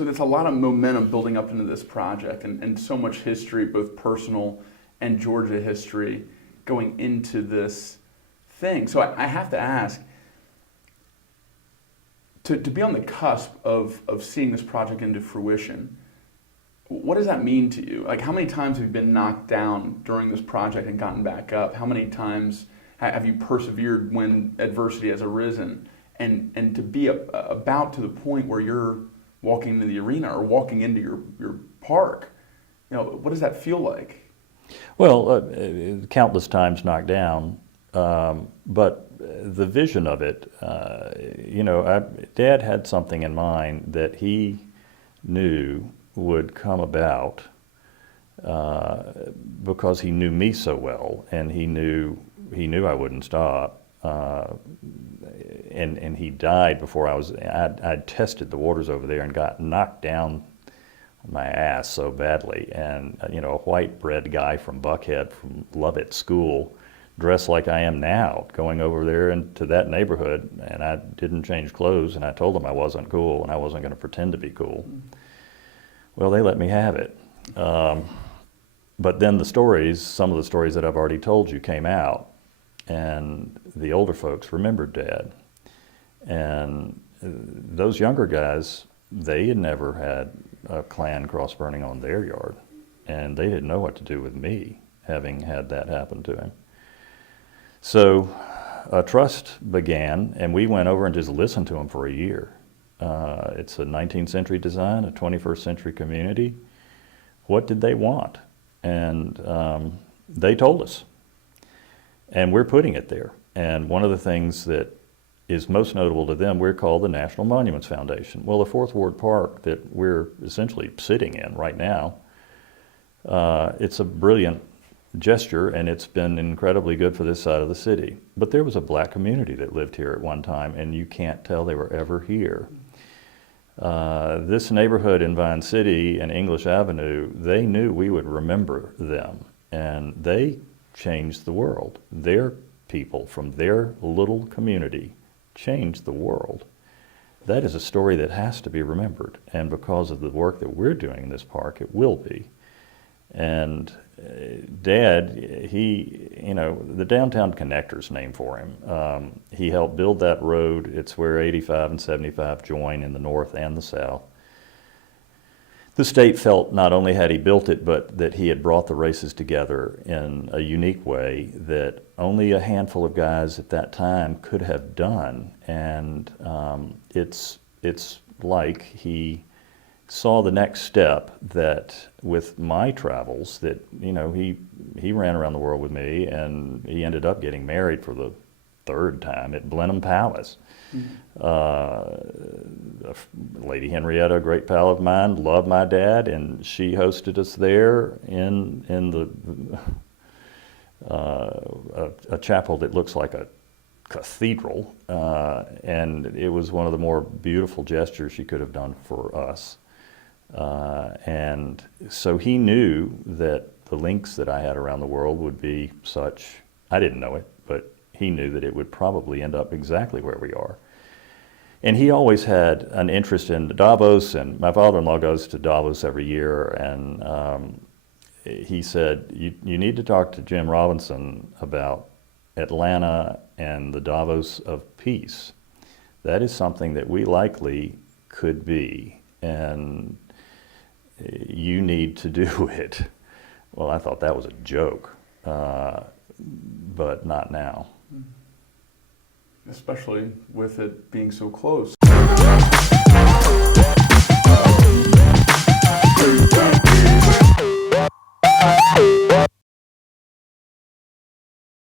So there's a lot of momentum building up into this project, and so much history, both personal and Georgia history, going into this thing. So I have to ask, to be on the cusp of seeing this project into fruition, what does that mean to you? Like, how many times have you been knocked down during this project and gotten back up? How many times have you persevered when adversity has arisen? And to be about to the point where you're walking into the arena or walking into your park, what does that feel like? Well, countless times knocked down, but the vision of it, Dad had something in mind that he knew would come about because he knew me so well, and he knew I wouldn't stop. And he died before I'd tested the waters over there and got knocked down on my ass so badly. And, a white bread guy from Buckhead, from Lovett School, dressed like I am now, going over there into that neighborhood, and I didn't change clothes, and I told them I wasn't cool and I wasn't going to pretend to be cool. Well, they let me have it. But then some of the stories that I've already told you came out, and the older folks remembered Dad. And those younger guys, they had never had a Klan cross burning on their yard, and they didn't know what to do with me, having had that happen to him. So a trust began, and we went over and just listened to him for a year. It's a 19th century design, a 21st century community. What did they want? And they told us. And we're putting it there. And one of the things that is most notable to them, we're called the National Monuments Foundation. Well, the Fourth Ward Park that we're essentially sitting in right now, it's a brilliant gesture, and it's been incredibly good for this side of the city. But there was a black community that lived here at one time, and you can't tell they were ever here. This neighborhood in Vine City and English Avenue, they knew we would remember them, and they changed the world. Their people from their little community changed the world. That is a story that has to be remembered, and because of the work that we're doing in this park, it will be. And Dad, the Downtown Connector's named for him. He helped build that road. It's where 85 and 75 join in the north and the south. The state felt not only had he built it, but that he had brought the races together in a unique way that only a handful of guys at that time could have done. And it's like he saw the next step that with my travels that, he ran around the world with me, and he ended up getting married for the third time at Blenheim Palace. Lady Henrietta, a great pal of mine, loved my dad, and she hosted us there in a chapel that looks like a cathedral, and it was one of the more beautiful gestures she could have done for us. And so he knew that the links that I had around the world would be such, I didn't know it, but he knew that it would probably end up exactly where we are. And he always had an interest in Davos, and my father-in-law goes to Davos every year, and he said, you need to talk to Jim Robinson about Atlanta and the Davos of peace. That is something that we likely could be, and you need to do it. Well, I thought that was a joke, but not now. Especially with it being so close.